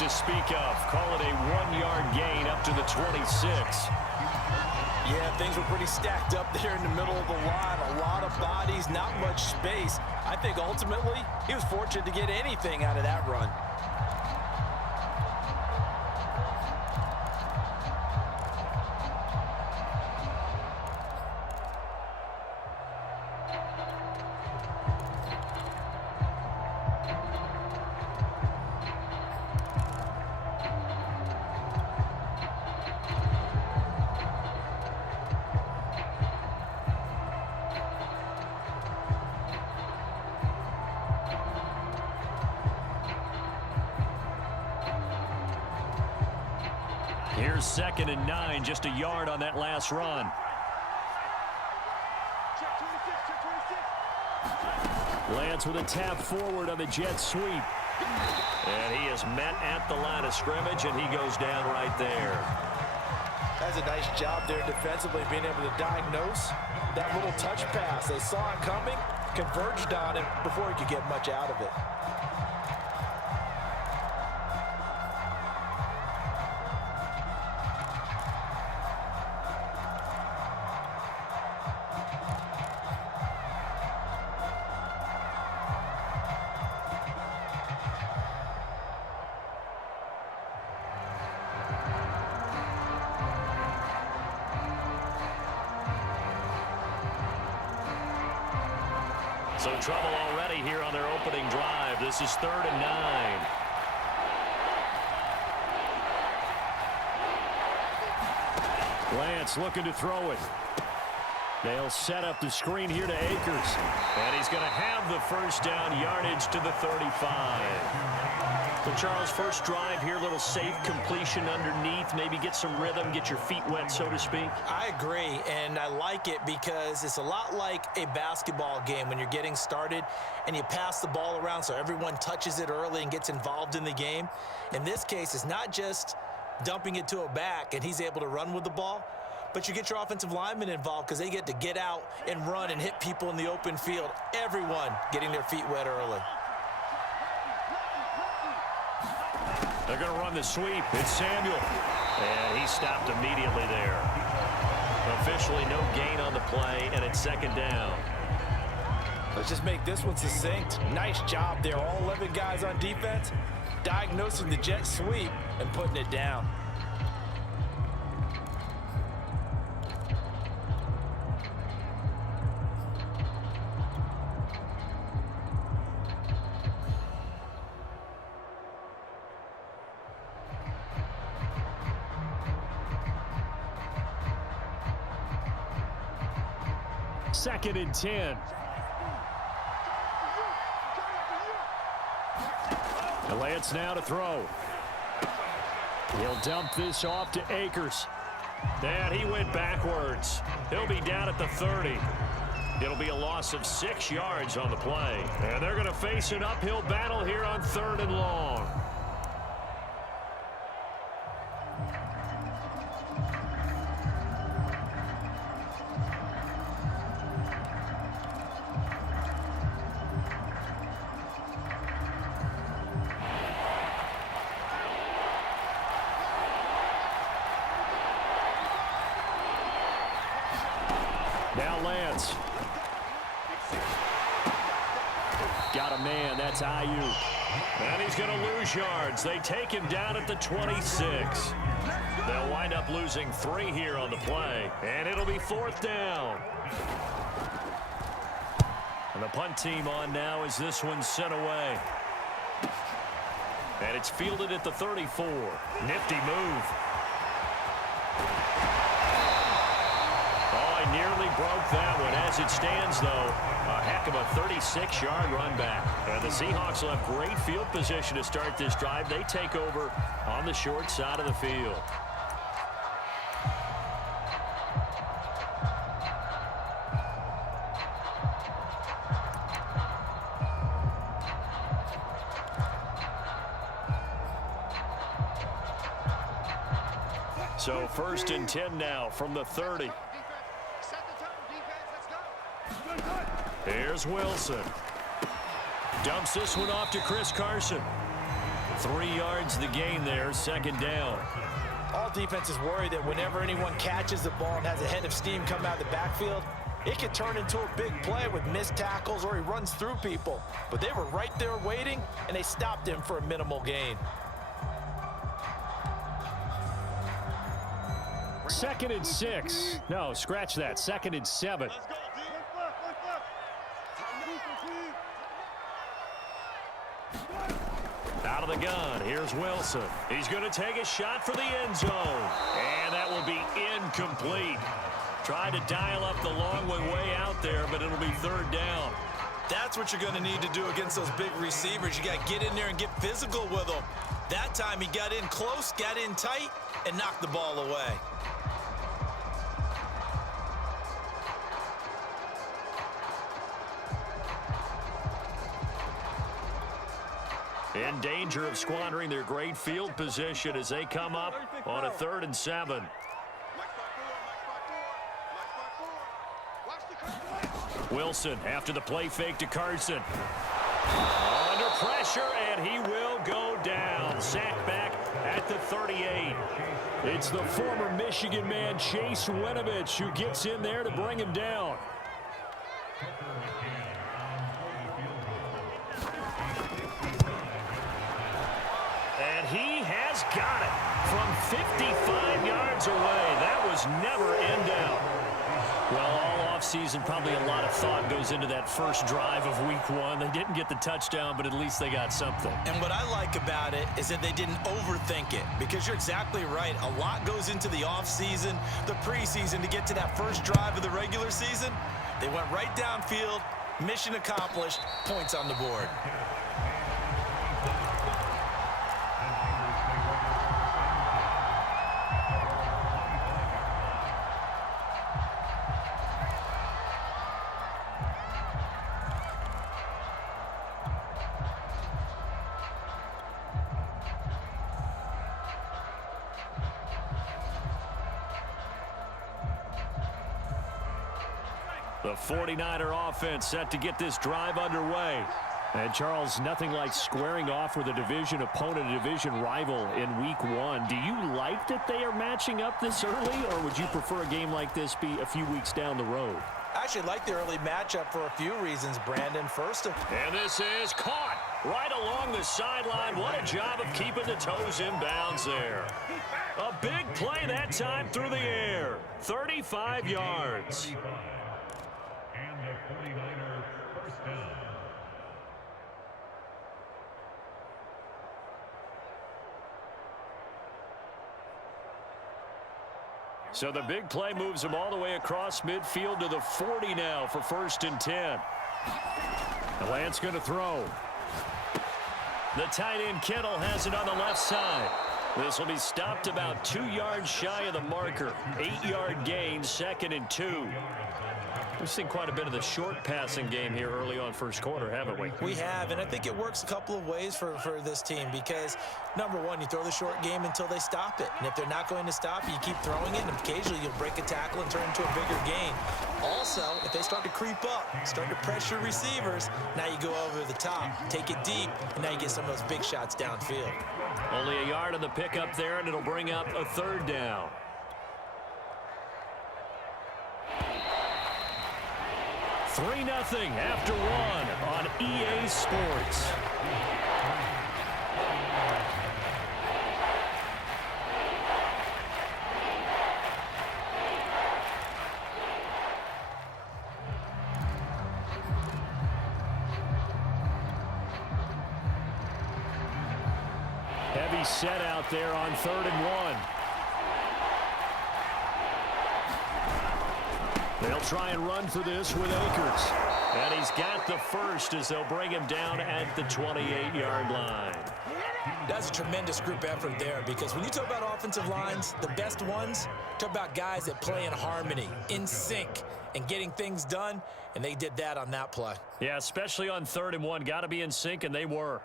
to speak of. Call it a 1-yard gain up to the 26. Yeah, things were pretty stacked up there in the middle of the line. A lot of bodies, not much space. I think ultimately he was fortunate to get anything out of that run. Here's 2nd and 9, just a yard on that last run. Lance with a tap forward on the jet sweep. And he is met at the line of scrimmage, and he goes down right there. That's a nice job there defensively, being able to diagnose that little touch pass. They saw it coming, converged on it before he could get much out of it. So trouble already here on their opening drive. This is 3rd and 9. Lance looking to throw it. They'll set up the screen here to Akers. And he's going to have the first down, yardage to the 35. So, Charles, first drive here, little safe completion underneath. Maybe get some rhythm, get your feet wet, so to speak. I agree, and I like it because it's a lot like a basketball game when you're getting started and you pass the ball around so everyone touches it early and gets involved in the game. In this case, it's not just dumping it to a back and he's able to run with the ball, but you get your offensive linemen involved because they get to get out and run and hit people in the open field. Everyone getting their feet wet early. They're going to run the sweep. It's Samuel. And he stopped immediately there. Officially no gain on the play, and it's 2nd down. Let's just make this one succinct. Nice job there. All 11 guys on defense diagnosing the jet sweep and putting it down. Second and 10. And Lance now to throw. He'll dump this off to Akers. And he went backwards. He'll be down at the 30. It'll be a loss of 6 yards on the play. And they're going to face an uphill battle here on 3rd and long. Now Lance. Got a man. That's Ayuk. And he's going to lose yards. They take him down at the 26. They'll wind up losing 3 here on the play. And it'll be 4th down. And the punt team on now as this one's sent away. And it's fielded at the 34. Nifty move. Nearly broke that one. As it stands, though, a heck of a 36-yard run back. And the Seahawks will have great field position to start this drive. They take over on the short side of the field. So 1st and 10 now from the 30. Here's Wilson. Dumps this one off to Chris Carson. 3 yards the gain there, second down. All defenses worry that whenever anyone catches the ball and has a head of steam come out of the backfield, it could turn into a big play with missed tackles or he runs through people. But they were right there waiting, and they stopped him for a minimal gain. 2nd and 6. No, scratch that. 2nd and 7. Out of the gun, here's Wilson. He's going to take a shot for the end zone. And that will be incomplete. Tried to dial up the long way out there, but it'll be 3rd down. That's what you're going to need to do against those big receivers. You got to get in there and get physical with them. That time he got in close, got in tight, and knocked the ball away. In danger of squandering their great field position as they come up on a 3rd and 7. Wilson after the play fake to Carson. Under pressure, and he will go down. Sacked back at the 38. It's the former Michigan man, Chase Winovich, who gets in there to bring him down. And he has got it from 55 yards away. That was never in doubt. Well, all offseason, probably a lot of thought goes into that first drive of week 1. They didn't get the touchdown, but at least they got something. And what I like about it is that they didn't overthink it, because you're exactly right. A lot goes into the offseason, the preseason to get to that first drive of the regular season. They went right downfield, mission accomplished, points on the board. The 49er offense set to get this drive underway. And, Charles, nothing like squaring off with a division opponent, a division rival in week 1. Do you like that they are matching up this early, or would you prefer a game like this be a few weeks down the road? I actually like the early matchup for a few reasons, Brandon. First of all, and this is caught right along the sideline. What a job of keeping the toes in bounds there. A big play that time through the air. 35 yards. And the 49er first down. So the big play moves them all the way across midfield to the 40 now for 1st and 10. The Lance going to throw. The tight end Kittle has it on the left side. This will be stopped about 2 yards shy of the marker. 8-yard gain, 2nd and 2. We've seen quite a bit of the short passing game here early on first quarter, haven't we? We have, and I think it works a couple of ways for this team because, number one, you throw the short game until they stop it. And if they're not going to stop it, you keep throwing it, and occasionally you'll break a tackle and turn into a bigger gain. Also, if they start to creep up, start to pressure receivers, now you go over the top, take it deep, and now you get some of those big shots downfield. Only a yard on the pickup there, and it'll bring up a 3rd down. Three 0 after 1 on EA Sports. Heavy set out there on 3rd and 1. They'll try and run for this with Akers. And he's got the first as they'll bring him down at the 28-yard line. That's a tremendous group effort there because when you talk about offensive lines, the best ones, talk about guys that play in harmony, in sync, and getting things done, and they did that on that play. Yeah, especially on 3rd and 1. Got to be in sync, and they were.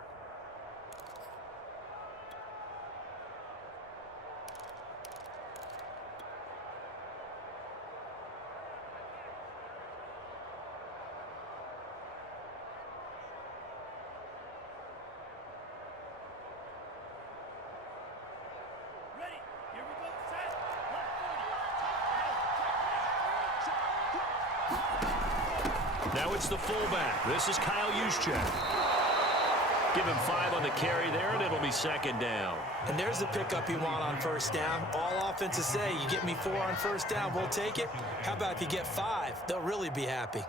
Now it's the fullback. This is Kyle Juszczyk. Give him 5 on the carry there, and it'll be second down. And there's the pickup you want on first down. All offenses say, you get me 4 on first down, we'll take it. How about if you get 5? They'll really be happy.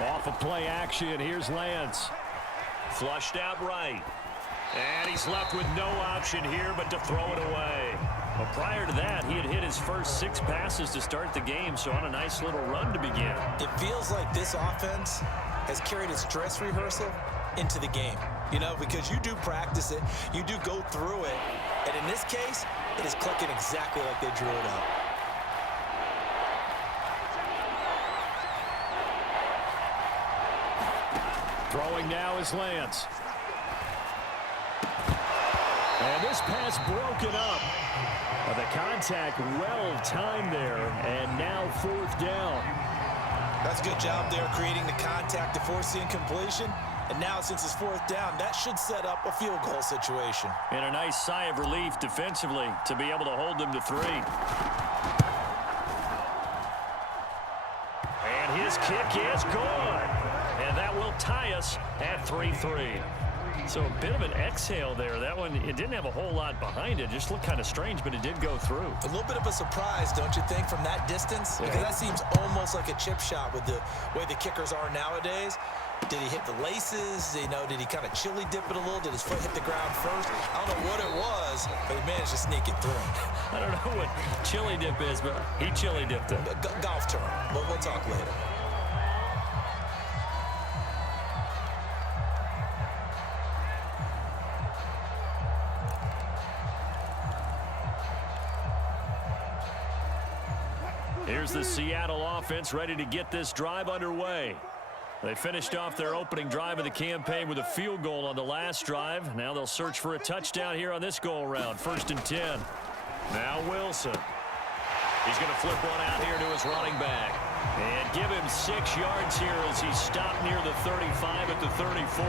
Off of play action, here's Lance. Flushed out right. And he's left with no option here but to throw it away. Well, prior to that, he had hit his first 6 passes to start the game, so on a nice little run to begin. It feels like this offense has carried its dress rehearsal into the game. You know, because you do practice it, you do go through it, and in this case, it is clicking exactly like they drew it up. Throwing now is Lance. And this pass broken up. The contact well timed there, and now 4th down. That's a good job there creating the contact to force the incompletion. And now since it's 4th down, that should set up a field goal situation. And a nice sigh of relief defensively to be able to hold them to 3. And his kick is good. And that will tie us at 3-3. So a bit of an exhale there. That one, it didn't have a whole lot behind it. Just looked kind of strange, but it did go through. A little bit of a surprise, don't you think, from that distance? Because that seems almost like a chip shot with the way the kickers are nowadays. Did he hit the laces? Did he kind of chili dip it a little? Did his foot hit the ground first? I don't know what it was, but he managed to sneak it through. I don't know what chili dip is, but he chili dipped it. Golf term, but we'll talk later. Here's the Seattle offense ready to get this drive underway. They finished off their opening drive of the campaign with a field goal on the last drive. Now they'll search for a touchdown here on this go-around. 1st and 10. Now Wilson. He's going to flip one out here to his running back. And give him 6 yards here as he stopped near the 35 at the 34.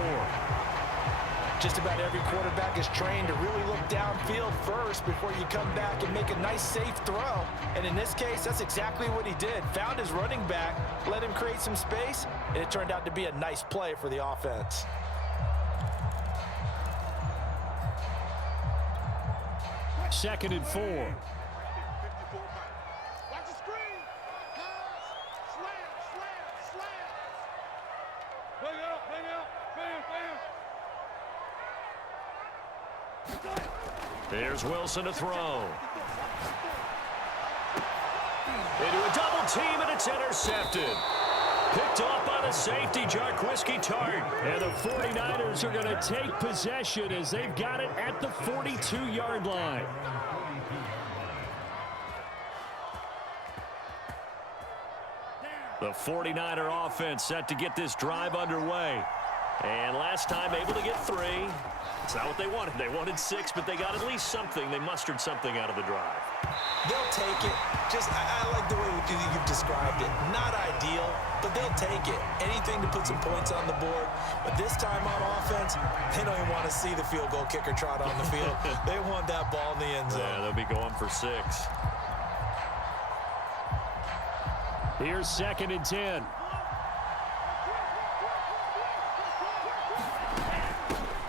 Just about every quarterback is trained to really look downfield first before you come back and make a nice, safe throw. And in this case, that's exactly what he did. Found his running back, let him create some space, and it turned out to be a nice play for the offense. Second and 4. Watch the screen. Pass. Slam. Bang out. Bam. There's Wilson to throw. Into a double team, and it's intercepted. Picked off by the safety, Jarquiski Tart. And the 49ers are going to take possession as they've got it at the 42-yard line. The 49er offense set to get this drive underway. And last time able to get 3. It's not what they wanted. They wanted 6, but they got at least something. They mustered something out of the drive. They'll take it. I like the way you've described it. Not ideal, but they'll take it. Anything to put some points on the board. But this time on offense, they don't even want to see the field goal kicker trot on the field. They want that ball in the end zone. Yeah, they'll be going for 6. Here's 2nd and 10.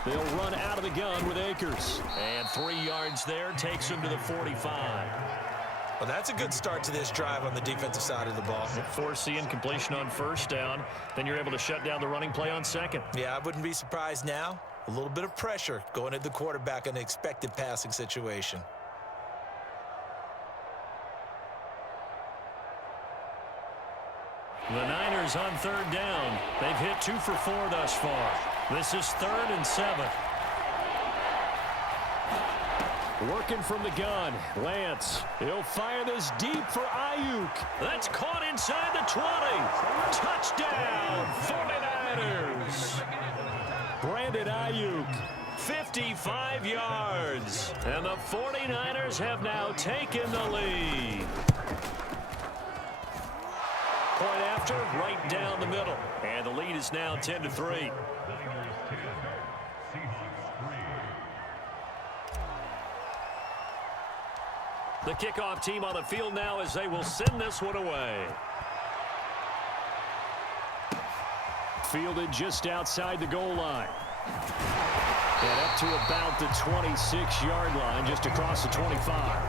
They'll run out of the gun with Akers. And 3 yards there takes him to the 45. Well, that's a good start to this drive on the defensive side of the ball. Force the incompletion on 1st down. Then you're able to shut down the running play on 2nd. Yeah, I wouldn't be surprised now. A little bit of pressure going at the quarterback in an expected passing situation. The Niners on 3rd down. They've hit 2 for 4 thus far. This is 3rd and 7. Working from the gun. Lance. He'll fire this deep for Ayuk. That's caught inside the 20. Touchdown, 49ers. Brandon Ayuk. 55 yards. And the 49ers have now taken the lead. Point after, right down the middle. And the lead is now 10-3. Niners 10, Seahawks 3. The kickoff team on the field now as they will send this one away. Fielded just outside the goal line. And up to about the 26-yard line, just across the 25.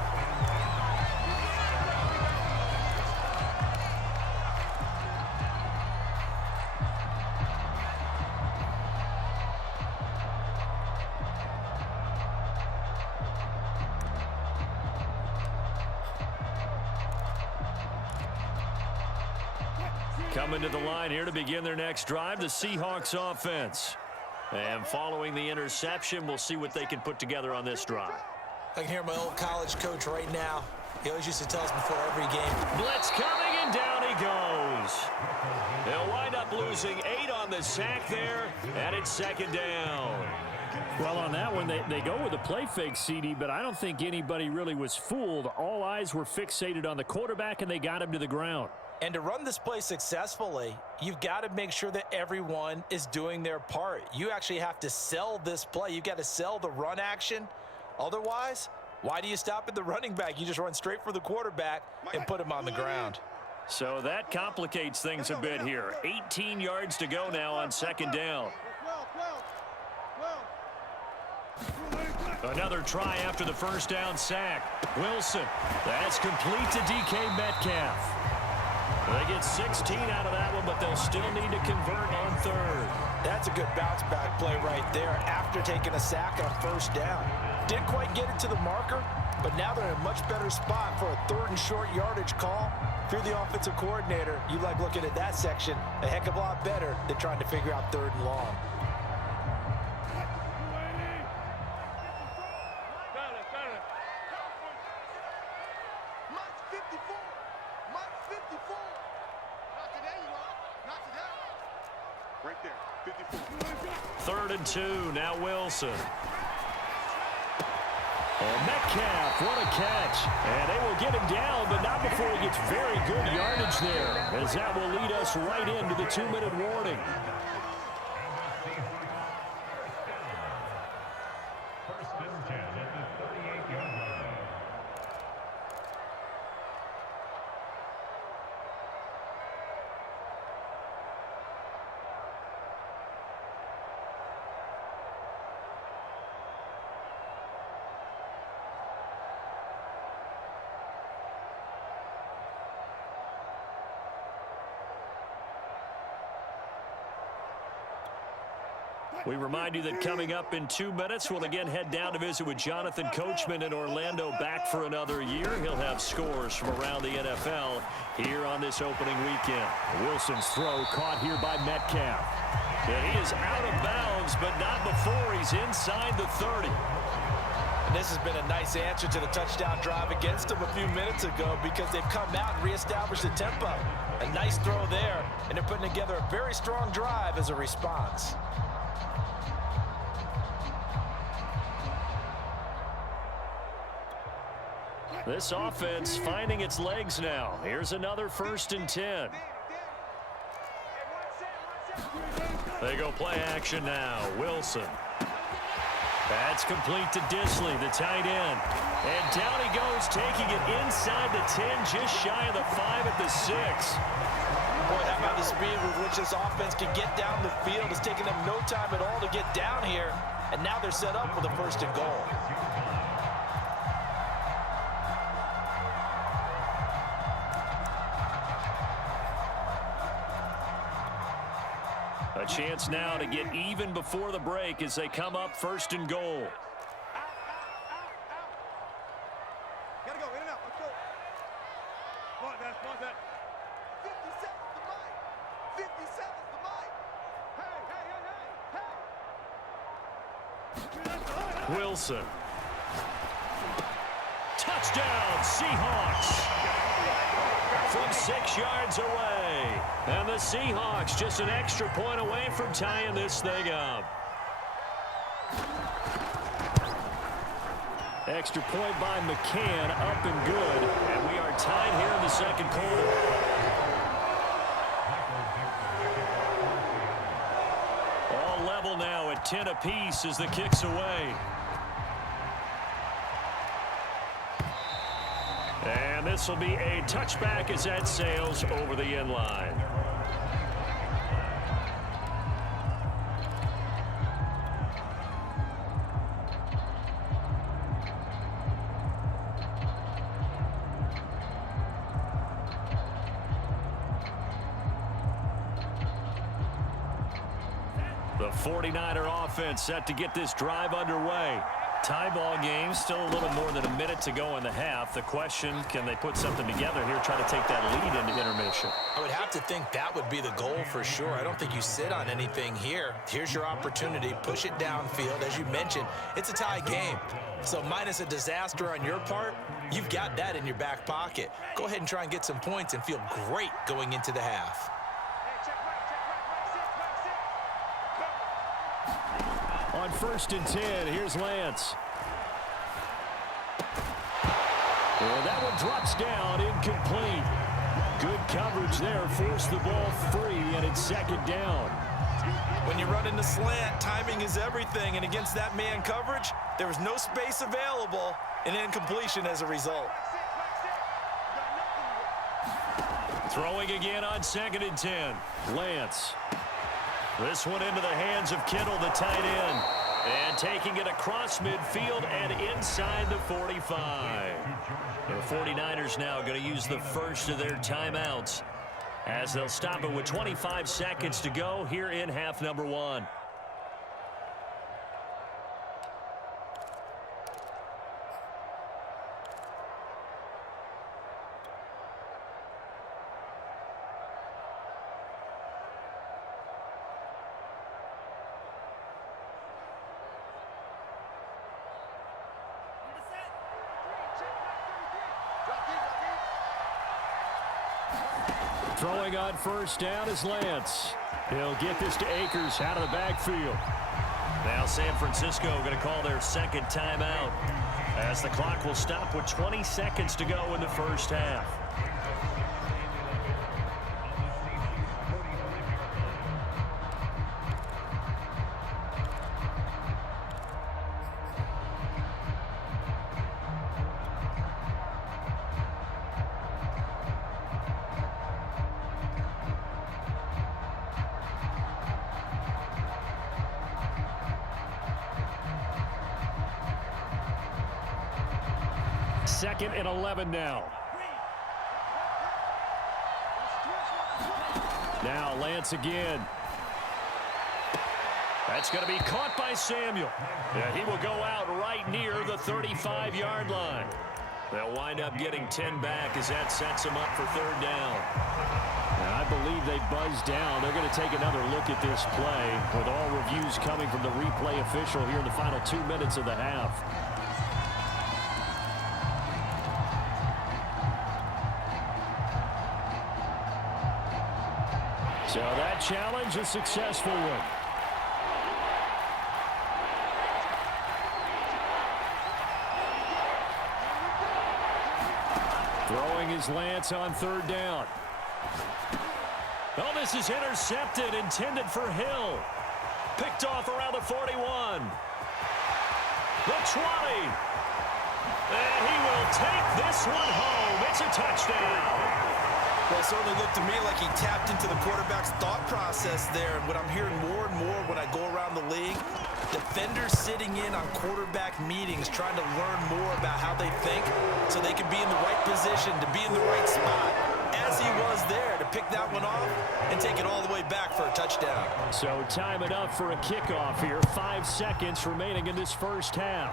Coming to the line here to begin their next drive, the Seahawks offense. And following the interception, we'll see what they can put together on this drive. I can hear my old college coach right now. He always used to tell us before every game. Blitz coming, and down he goes. They'll wind up losing 8 on the sack there, and it's second down. Well, on that one, they go with a play fake, CD, but I don't think anybody really was fooled. All eyes were fixated on the quarterback, and they got him to the ground. And to run this play successfully, you've got to make sure that everyone is doing their part. You actually have to sell this play. You've got to sell the run action. Otherwise, why do you stop at the running back? You just run straight for the quarterback and put him on the ground. So that complicates things a bit here. 18 yards to go now on second down. Another try after the first down sack. Wilson. That's complete to DK Metcalf. They get 16 out of that one, but they'll still need to convert on third. That's a good bounce-back play right there after taking a sack on first down. Didn't quite get it to the marker, but now they're in a much better spot for a third and short yardage call. If you're the offensive coordinator, you like looking at that section a heck of a lot better than trying to figure out third and long. Third and 2, now Wilson. And Metcalf, what a catch. And they will get him down, but not before he gets very good yardage there, as that will lead us right into the 2-minute warning. First and 10 at the 38-yard line. We remind you that coming up in 2 minutes, we'll again head down to visit with Jonathan Coachman in Orlando, back for another year. He'll have scores from around the NFL here on this opening weekend. Wilson's throw caught here by Metcalf. And he is out of bounds, but not before he's inside the 30. And this has been a nice answer to the touchdown drive against them a few minutes ago, because they've come out and reestablished the tempo. A nice throw there, and they're putting together a very strong drive as a response. This offense finding its legs now. Here's another 1st and 10. They go play action now. Wilson. That's complete to Disley, the tight end. And down he goes, taking it inside the 10, just shy of the 5 at the 6. Boy, how about the speed with which this offense can get down the field? It's taken them no time at all to get down here. And now they're set up for the 1st and goal. A chance now to get even before the break as they come up 1st and goal. Gotta go, in and out, let's go. Spot that. 57's the mic. 57's the mic. Hey. Wilson. Touchdown, Seahawks. From 6 yards away. And the Seahawks just an extra point away from tying this thing up. Extra point by McCann, up and good. And we are tied here in the second quarter. All level now at 10 apiece as the kick's away. And this will be a touchback as that sails over the end line. The 49er offense set to get this drive underway. Tie ball game, still a little more than a minute to go in the half. The question, can they put something together here, try to take that lead into intermission? I would have to think that would be the goal for sure. I don't think you sit on anything here. Here's your opportunity. Push it downfield. As you mentioned, it's a tie game. So minus a disaster on your part, you've got that in your back pocket. Go ahead and try and get some points and feel great going into the half. On 1st and 10, here's Lance. And that one drops down, incomplete. Good coverage there, forced the ball free, and it's 2nd down. When you run into slant, timing is everything, and against that man coverage, there was no space available, and incompletion as a result. Throwing again on 2nd and 10. Lance. This one into the hands of Kittle, the tight end. And taking it across midfield and inside the 45. The 49ers now going to use the first of their timeouts as they'll stop it with 25 seconds to go here in half number 1. Throwing on 1st down is Lance. He'll get this to Akers out of the backfield. Now San Francisco going to call their 2nd timeout as the clock will stop with 20 seconds to go in the first half. Second and 11 now. Now Lance again. That's going to be caught by Samuel. Yeah, he will go out right near the 35-yard line. They'll wind up getting 10 back as that sets them up for 3rd down. Now, I believe they buzzed down. They're going to take another look at this play with all reviews coming from the replay official here in the final 2 minutes of the half. So that challenge, a successful one. Throwing his Lance on 3rd down. Oh, this is intercepted, intended for Hill. Picked off around the 41. The 20. And he will take this one home. It's a touchdown. Well, it certainly looked to me like he tapped into the quarterback's thought process there. And what I'm hearing more and more when I go around the league, defenders sitting in on quarterback meetings trying to learn more about how they think so they can be in the right position to be in the right spot, as he was there to pick that one off and take it all the way back for a touchdown. So time enough for a kickoff here. 5 seconds remaining in this first half.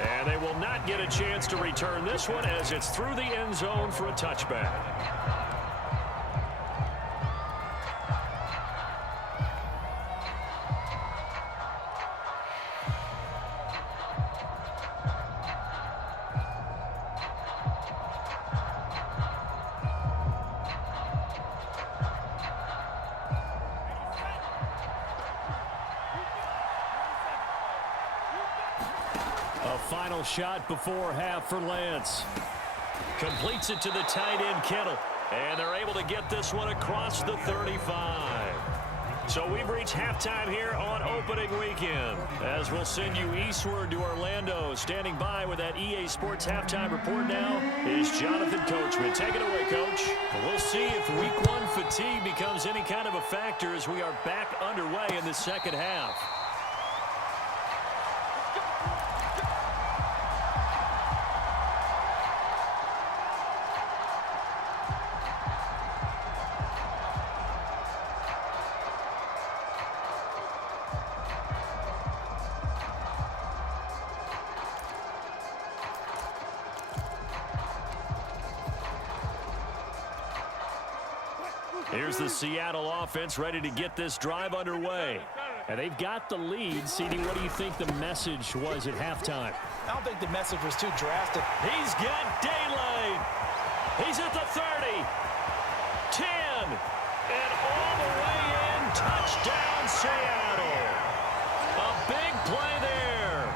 And they will not get a chance to return this one as it's through the end zone for a touchback. final shot before half for Lance. Completes it to the tight end, Kittle. And they're able to get this one across the 35. So we've reached halftime here on opening weekend. As we'll send you eastward to Orlando. Standing by with that EA Sports halftime report now is Jonathan Coachman. Take it away, Coach. We'll see if week one fatigue becomes any kind of a factor as we are back underway in the second half. Here's the Seattle offense ready to get this drive underway. And they've got the lead. CD, what do you think the message was at halftime? I don't think the message was too drastic. He's got daylight. He's at the 30. 10. And all the way in. Touchdown, Seattle. A big play there.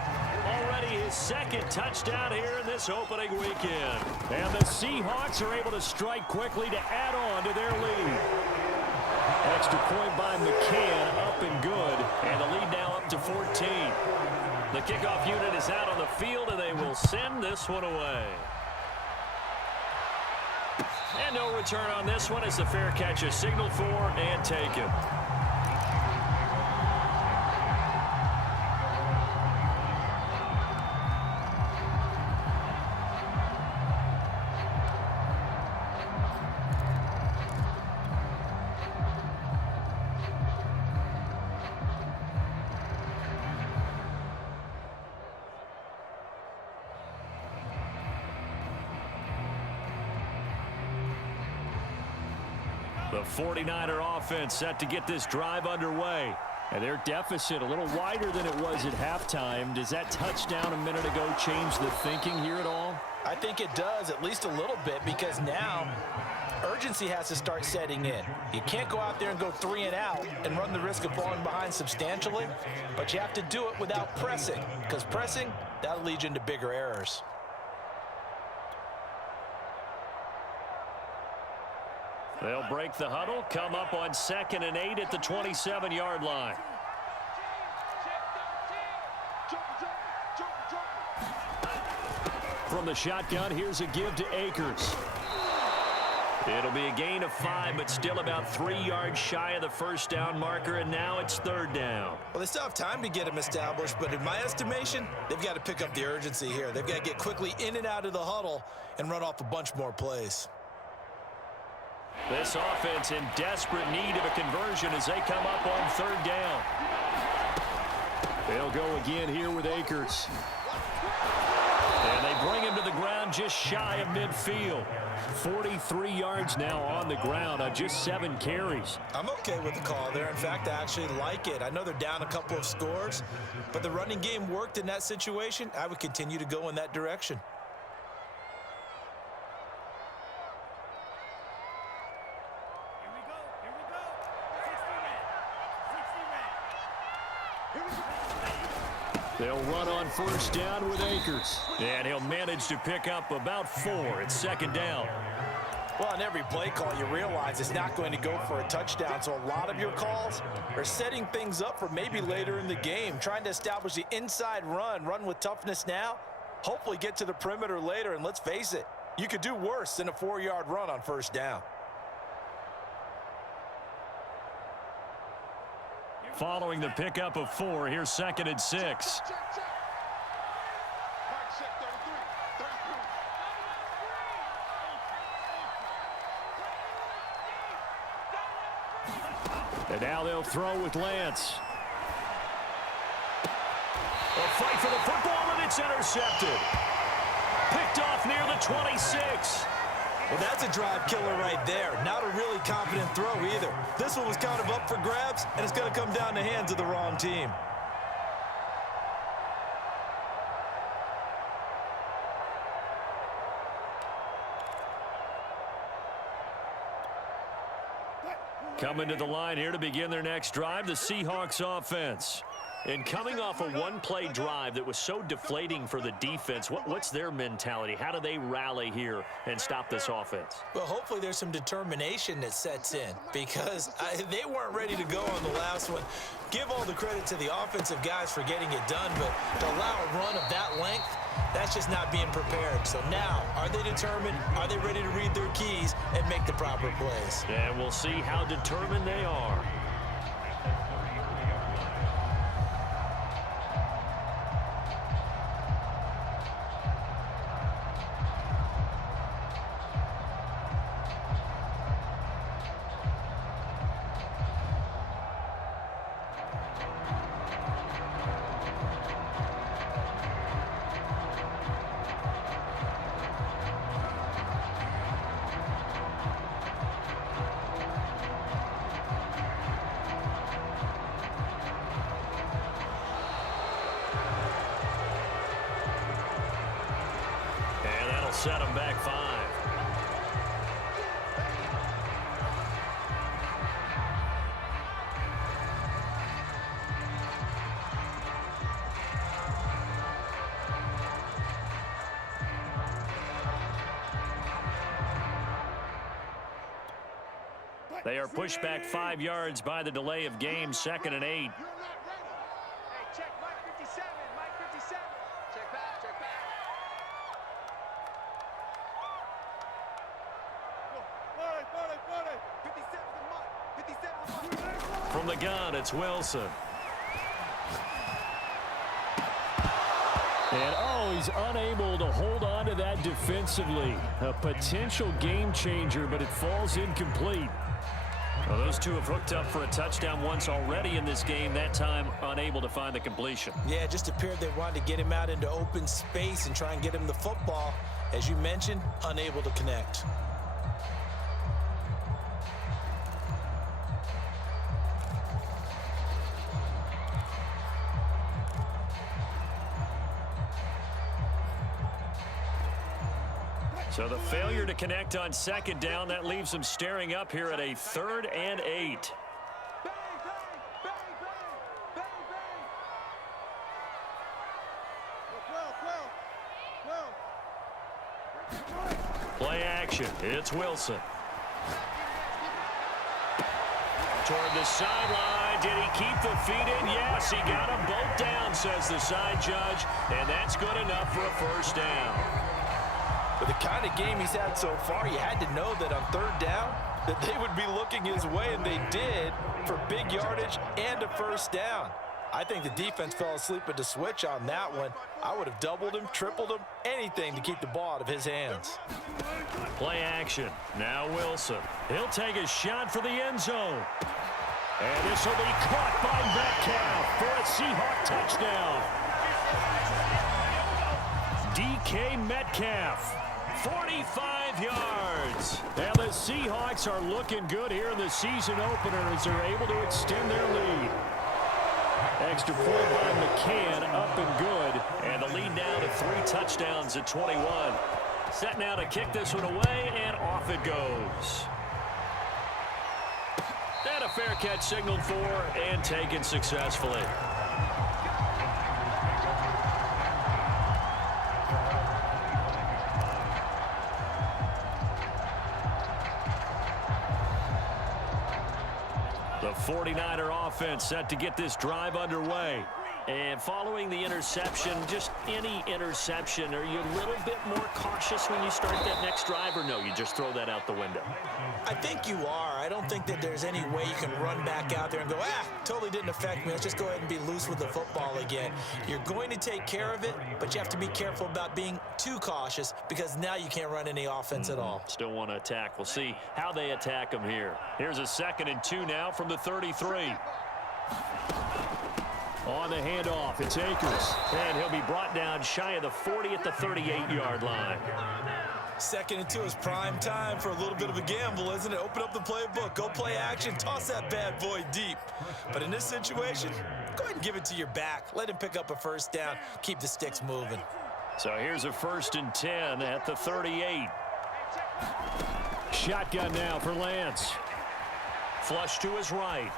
Already his second touchdown here in this opening weekend. And the Seahawks are able to strike quickly to add on to their lead. Extra point by McCann, up and good. And the lead now up to 14. The kickoff unit is out on the field, and they will send this one away. And no return on this one as the fair catch is signaled for and taken. The 49er offense set to get this drive underway. And their deficit a little wider than it was at halftime. Does that touchdown a minute ago change the thinking here at all? I think it does, at least a little bit, because now urgency has to start setting in. You can't go out there and go 3 and out and run the risk of falling behind substantially, but you have to do it without pressing, because pressing, that'll lead you into bigger errors. They'll break the huddle, come up on 2nd and 8 at the 27-yard line. From the shotgun, here's a give to Akers. It'll be a gain of 5, but still about 3 yards shy of the first down marker, and now it's 3rd down. Well, they still have time to get him established, but in my estimation, they've got to pick up the urgency here. They've got to get quickly in and out of the huddle and run off a bunch more plays. This offense in desperate need of a conversion as they come up on 3rd down. They'll go again here with Akers. And they bring him to the ground just shy of midfield. 43 yards now on the ground on just 7 carries. I'm okay with the call there. In fact, I actually like it. I know they're down a couple of scores, but the running game worked in that situation. I would continue to go in that direction. They'll run on 1st down with Akers. And he'll manage to pick up about 4 at 2nd down. Well, on every play call, you realize it's not going to go for a touchdown. So a lot of your calls are setting things up for maybe later in the game, trying to establish the inside run with toughness now, hopefully get to the perimeter later. And let's face it, you could do worse than a 4-yard run on 1st down. Following the pickup of 4, here's 2nd and 6. And now they'll throw with Lance. A fight for the football, and it's intercepted. Picked off near the 26. Well, that's a drive killer right there. Not a really confident throw either. This one was kind of up for grabs, and it's going to come down the hands of the wrong team. Coming to the line here to begin their next drive, the Seahawks offense. And coming off a one-play drive that was so deflating for the defense, what's their mentality? How do they rally here and stop this offense? Well, hopefully there's some determination that sets in because they weren't ready to go on the last one. Give all the credit to the offensive guys for getting it done, but to allow a run of that length, that's just not being prepared. So now, are they determined? Are they ready to read their keys and make the proper plays? And we'll see how determined they are. Set them back 5. They are pushed back 5 yards by the delay of game, 2nd and 8. Hey, check Mike 57. Mike 57. Check back. Check back. From the gun, it's Wilson. And, he's unable to hold on to that defensively. A potential game changer, but it falls incomplete. Well, those two have hooked up for a touchdown once already in this game, that time unable to find the completion. Yeah, it just appeared they wanted to get him out into open space and try and get him the football. As you mentioned, unable to connect. So the failure to connect on 2nd down, that leaves them staring up here at a 3rd and 8. Play action. It's Wilson. Toward the sideline. Did he keep the feet in? Yes, he got them both down, says the side judge. And that's good enough for a 1st down. With the kind of game he's had so far, you had to know that on 3rd down that they would be looking his way, and they did, for big yardage and a 1st down. I think the defense fell asleep at the switch on that one. I would have doubled him, tripled him, anything to keep the ball out of his hands. Play action. Now Wilson. He'll take a shot for the end zone. And this will be caught by Metcalf for a Seahawk touchdown. DK Metcalf, 45 yards. And the Seahawks are looking good here in the season opener as they're able to extend their lead. Extra point by McCann, up and good. And the lead now to 3 touchdowns at 21. Set now to kick this one away, and off it goes. And a fair catch signaled for and taken successfully. The 49er offense set to get this drive underway. And following the interception, just any interception, are you a little bit more cautious when you start that next drive, or no, you just throw that out the window? I think you are. I don't think that there's any way you can run back out there and go, totally didn't affect me. Let's just go ahead and be loose with the football again. You're going to take care of it, but you have to be careful about being too cautious because now you can't run any offense at all. Still want to attack. We'll see how they attack them here. Here's a 2nd and 2 now from the 33. On the handoff, it's Akers. And he'll be brought down shy of the 40 at the 38-yard line. 2nd and 2 is prime time for a little bit of a gamble, isn't it? Open up the playbook, go play action, toss that bad boy deep. But in this situation, go ahead and give it to your back. Let him pick up a 1st down, keep the sticks moving. So here's a 1st and 10 at the 38. Shotgun now for Lance. Flush to his right.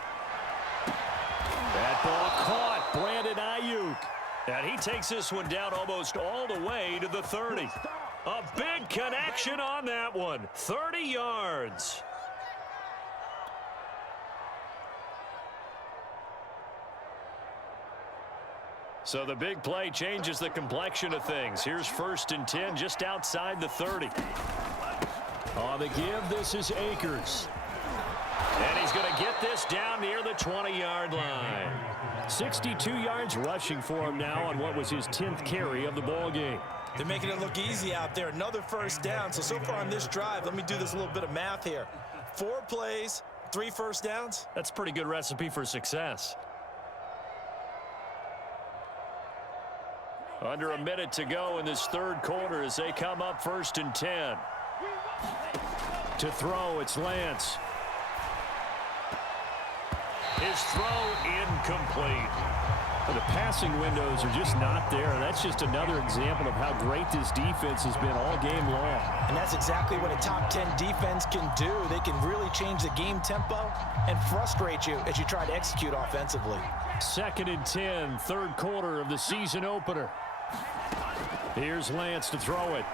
That ball caught Brandon Ayuk. And he takes this one down almost all the way to the 30. A big connection on that one. 30 yards. So the big play changes the complexion of things. Here's 1st and 10 just outside the 30. On the give, this is Akers. And he's going to get this down near the 20-yard line. 62 yards rushing for him now on what was his 10th carry of the ball game. They're making it look easy out there. Another 1st down. So far on this drive, let me do this little bit of math here. 4 plays, 3 1st downs. That's a pretty good recipe for success. Under a minute to go in this 3rd quarter as they come up 1st and 10. To throw, it's Lance. His throw incomplete. The passing windows are just not there. That's just another example of how great this defense has been all game long. And that's exactly what a top 10 defense can do. They can really change the game tempo and frustrate you as you try to execute offensively. 2nd and 10, 3rd quarter of the season opener. Here's Lance to throw it.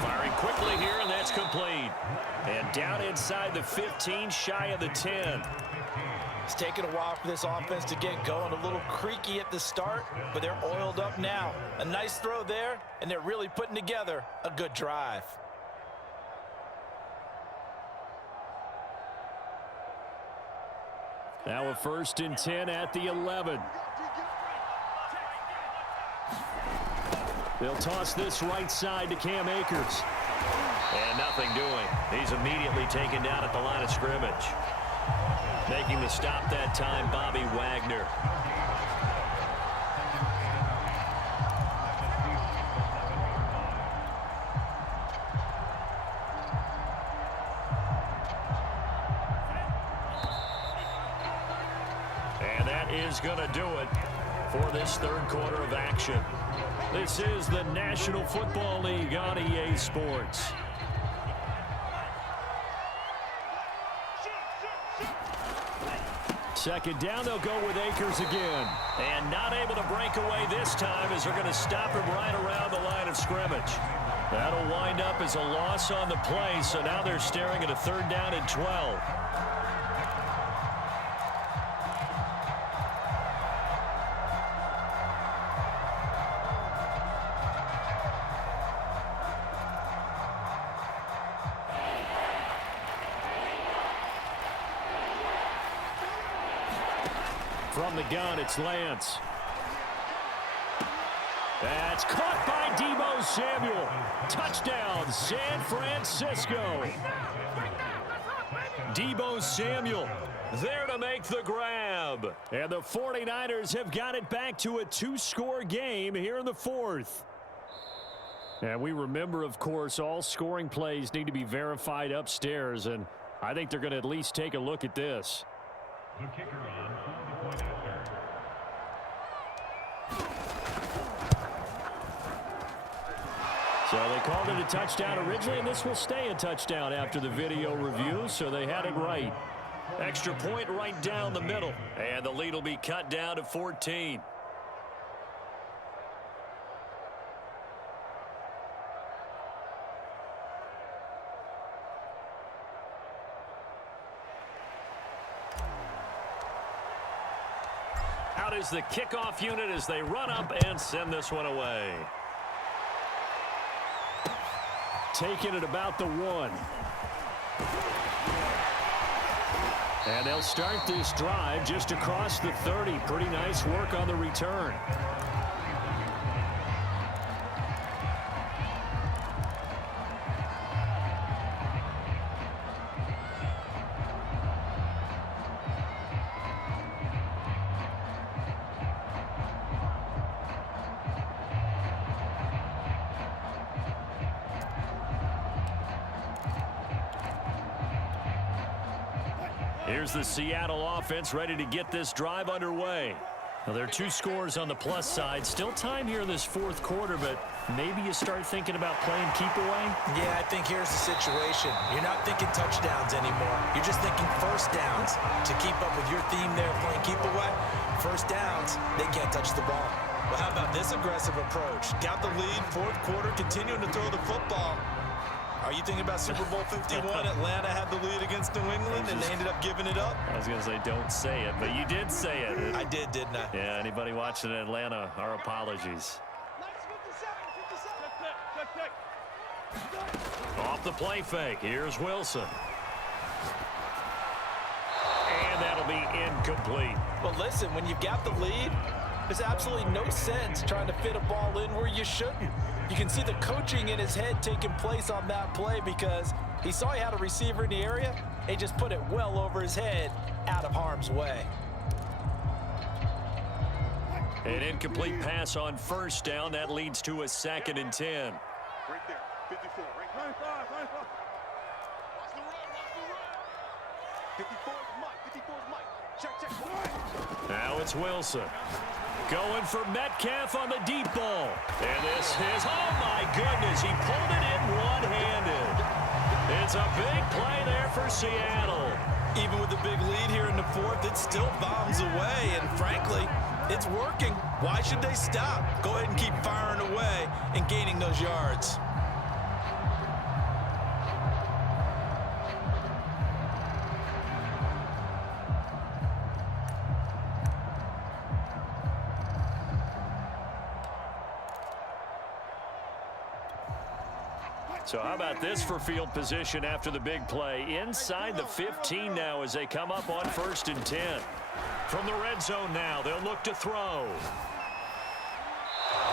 Firing quickly here, and that's complete. And down inside the 15, shy of the 10. It's taken a while for this offense to get going. A little creaky at the start, but they're oiled up now. A nice throw there, and they're really putting together a good drive. Now a 1st and 10 at the 11. They'll toss this right side to Cam Akers. And nothing doing. He's immediately taken down at the line of scrimmage. Making the stop that time, Bobby Wagner. And that is going to do it for this 3rd quarter of action. This is the National Football League on EA Sports. Second down, they'll go with Akers again. And not able to break away this time as they're going to stop him right around the line of scrimmage. That'll wind up as a loss on the play, so now they're staring at a 3rd down and 12. From the gun, it's Lance. That's caught by Deebo Samuel. Touchdown, San Francisco. Deebo Samuel there to make the grab. And the 49ers have got it back to a 2-score game here in the 4th. And we remember, of course, all scoring plays need to be verified upstairs, and I think they're going to at least take a look at this. The kicker on the point after. So they called it a touchdown originally, and this will stay a touchdown after the video review, so they had it right. Extra point right down the middle, and the lead will be cut down to 14. Out is the kickoff unit as they run up and send this one away. Taking it about the 1. And they'll start this drive just across the 30. Pretty nice work on the return. Here's the Seattle offense ready to get this drive underway. Well, there are 2 scores on the plus side. Still time here in this fourth quarter, but maybe you start thinking about playing keep away? Yeah, I think here's the situation. You're not thinking touchdowns anymore. You're just thinking first downs. To keep up with your theme there, playing keep away, first downs, they can't touch the ball. Well, how about this aggressive approach? Got the lead, fourth quarter, continuing to throw the football. Are you thinking about Super Bowl 51? Atlanta had the lead against New England, and they ended up giving it up? I was going to say don't say it, but you did say it. I did, didn't I? Yeah, anybody watching Atlanta, our apologies. Off the play fake, here's Wilson. And that'll be incomplete. Well, listen, when you've got the lead, there's absolutely no sense trying to fit a ball in where you shouldn't. You can see the coaching in his head taking place on that play because he saw he had a receiver in the area. He just put it well over his head, out of harm's way. An incomplete pass on first down. That leads to a 2nd and 10. Right there, 54. Right. Line 5. Watch the run. 54 is Mike. 54 is Mike. Check. Now it's Wilson. Going for Metcalf on the deep ball. And this is, oh my goodness, he pulled it in one-handed. It's a big play there for Seattle. Even with the big lead here in the fourth, it still bombs away, and frankly, it's working. Why should they stop? Go ahead and keep firing away and gaining those yards. So how about this for field position after the big play? Inside the 15 now as they come up on 1st and 10. From the red zone now, they'll look to throw.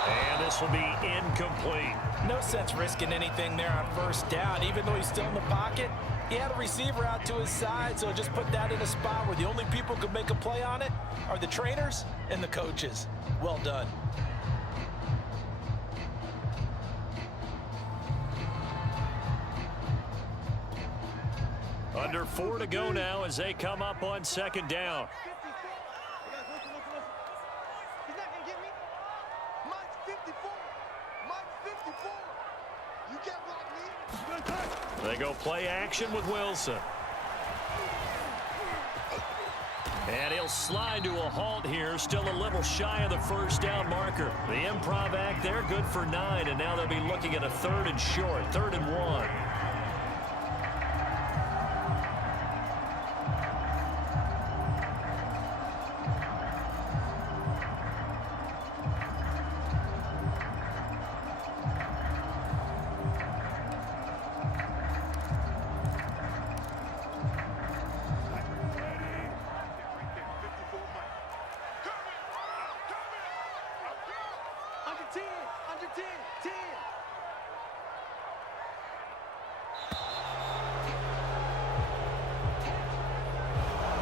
And this will be incomplete. No sense risking anything there on first down. Even though he's still in the pocket, he had a receiver out to his side, so just put that in a spot where the only people who can make a play on it are the trainers and the coaches. Well done. Under 4 to go now as they come up on 2nd down. Listen. He's not going to get me. Mine's 54. Mine's 54. You can't block me. They go play action with Wilson. And he'll slide to a halt here, still a little shy of the first down marker. The improv act there, good for 9, and now they'll be looking at a 3rd and short, 3rd and 1.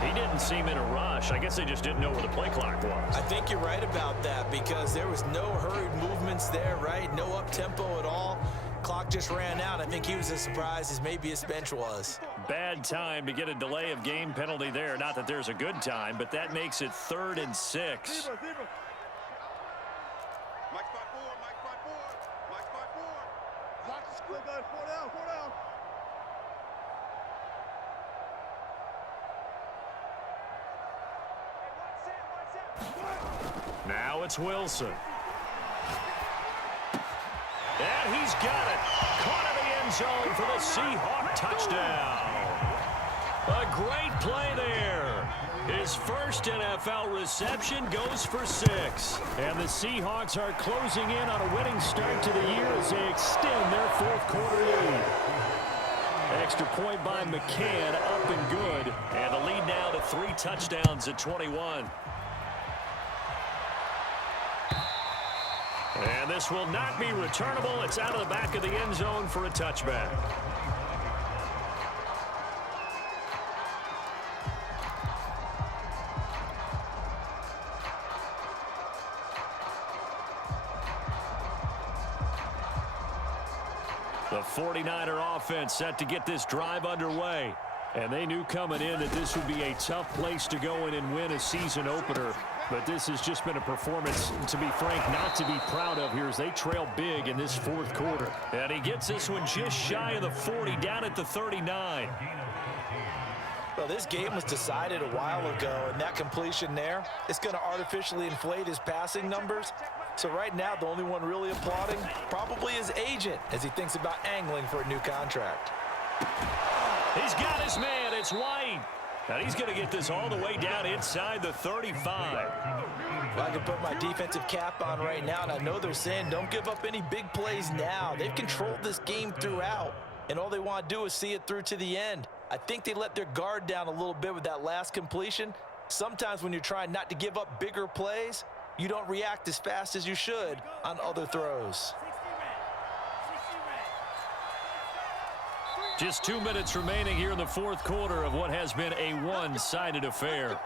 He didn't seem in a rush. I guess they just didn't know where the play clock was. I think you're right about that because there was no hurried movements there, right? No up-tempo at all. Clock just ran out. I think he was as surprised as maybe his bench was. Bad time to get a delay of game penalty there. Not that there's a good time, but that makes it 3rd and 6. Mike's 5-4. Mike's 5-4. Watch the script, guys. 4 down. Now it's Wilson. And he's got it. Caught in the end zone for the Seahawk touchdown. A great play there. His first NFL reception goes for 6. And the Seahawks are closing in on a winning start to the year as they extend their fourth quarter lead. Extra point by McCann, up and good. And the lead now to 3 touchdowns at 21. And this will not be returnable. It's out of the back of the end zone for a touchback. The 49er offense set to get this drive underway. And they knew coming in that this would be a tough place to go in and win a season opener. But this has just been a performance, to be frank, not to be proud of here as they trail big in this fourth quarter. And he gets this one just shy of the 40, down at the 39. Well, this game was decided a while ago, and that completion there, it's going to artificially inflate his passing numbers. So right now, the only one really applauding probably his agent as he thinks about angling for a new contract. He's got his man. It's White. And he's going to get this all the way down inside the 35. Well, I can put my defensive cap on right now, and I know they're saying don't give up any big plays now. They've controlled this game throughout, and all they want to do is see it through to the end. I think they let their guard down a little bit with that last completion. Sometimes when you're trying not to give up bigger plays, you don't react as fast as you should on other throws. Just 2 minutes remaining here in the fourth quarter of what has been a one-sided affair.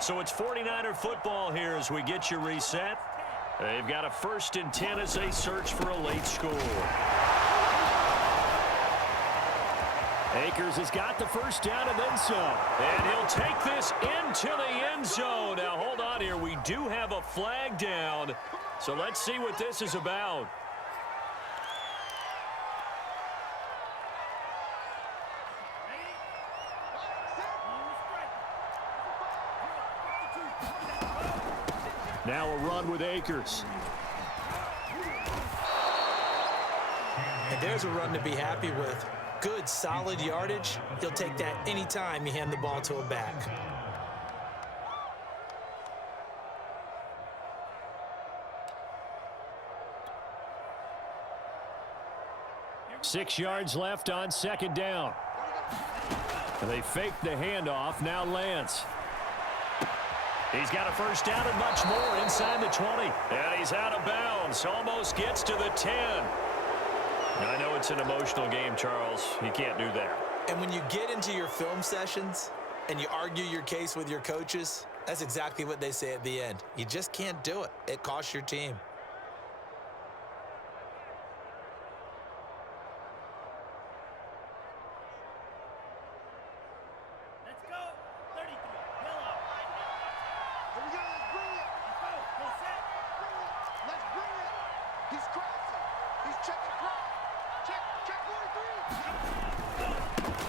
So it's 49er football here as we get you reset. They've got a 1st and 10 as they search for a late score. Akers has got the first down and then some. And he'll take this into the end zone. Now, hold on here. We do have a flag down. So let's see what this is about. Now a run with Akers. And there's a run to be happy with. Good, solid yardage. He'll take that anytime you hand the ball to a back. Six yards left on 2nd down. And they fake the handoff. Now Lance. He's got a first down and much more inside the 20. And he's out of bounds. Almost gets to the 10. I know it's an emotional game, Charles. You can't do that. And when you get into your film sessions and you argue your case with your coaches, that's exactly what they say at the end. You just can't do it. It costs your team.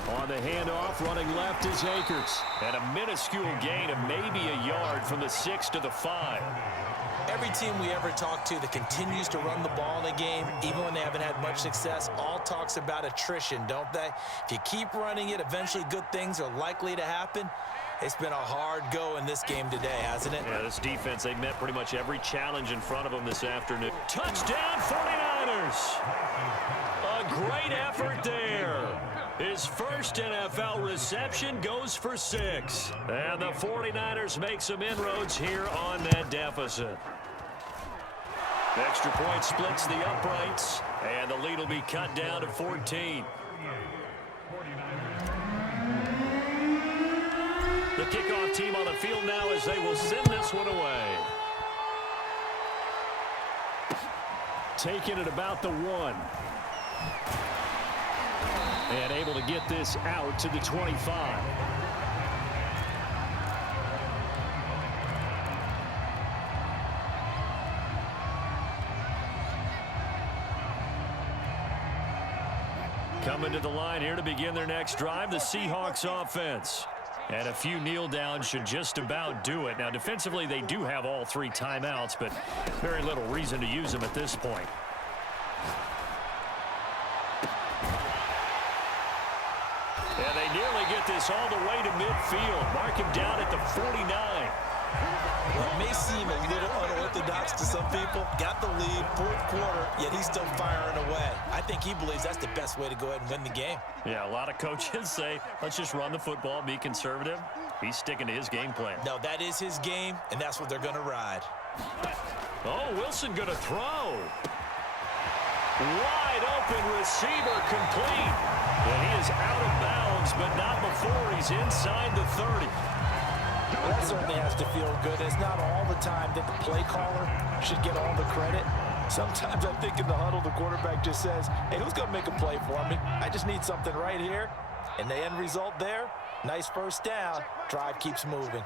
On the handoff, running left is Akers. And a minuscule gain of maybe a yard from the 6 to the 5. Every team we ever talk to that continues to run the ball in a game, even when they haven't had much success, all talks about attrition, don't they? If you keep running it, eventually good things are likely to happen. It's been a hard go in this game today, hasn't it? Yeah, this defense, they met pretty much every challenge in front of them this afternoon. Touchdown, 49ers! A great effort there. His first NFL reception goes for 6. And the 49ers make some inroads here on that deficit. Extra point splits the uprights, and the lead will be cut down to 14. The kickoff team on the field now as they will send this one away. Taking it about the 1. And able to get this out to the 25. Coming to the line here to begin their next drive, the Seahawks offense. And a few kneel downs should just about do it. Now, defensively, they do have all 3 timeouts, but very little reason to use them at this point. And they nearly get this all the way to midfield. Mark him down at the 49. Well, it may seem a little unorthodox to some people. Got the lead, fourth quarter, yet he's still firing away. I think he believes that's the best way to go ahead and win the game. Yeah, a lot of coaches say, let's just run the football, be conservative. He's sticking to his game plan. No, that is his game, and that's what they're going to ride. Oh, Wilson going to throw. Wide open receiver complete. And he is out of bounds, but not before he's inside the 30. Well, that certainly has to feel good. It's not all the time that the play caller should get all the credit. Sometimes I think in the huddle, the quarterback just says, hey, who's going to make a play for me? I just need something right here. And the end result there, nice first down. Drive keeps moving.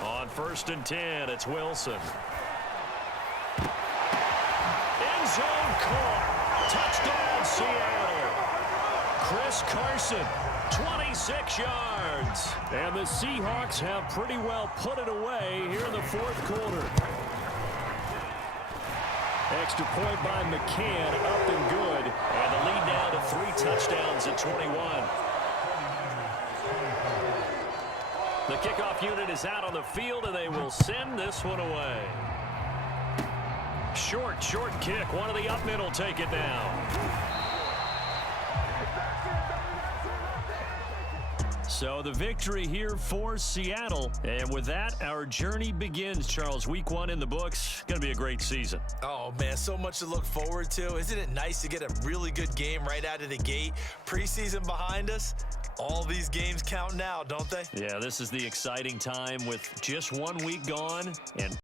On 1st and 10, it's Wilson. End zone caught. Touchdown, Seattle. Chris Carson, 26 yards. And the Seahawks have pretty well put it away here in the 4th quarter. Extra point by McCann, up and good. And the lead now to 3 touchdowns at 21. The kickoff unit is out on the field, and they will send this one away. Short kick. One of the up men will take it now. So the victory here for Seattle. And with that, our journey begins, Charles. Week 1 in the books. Going to be a great season. Oh, man, so much to look forward to. Isn't it nice to get a really good game right out of the gate? Preseason behind us. All these games count now, don't they? Yeah, this is the exciting time with just 1 week gone and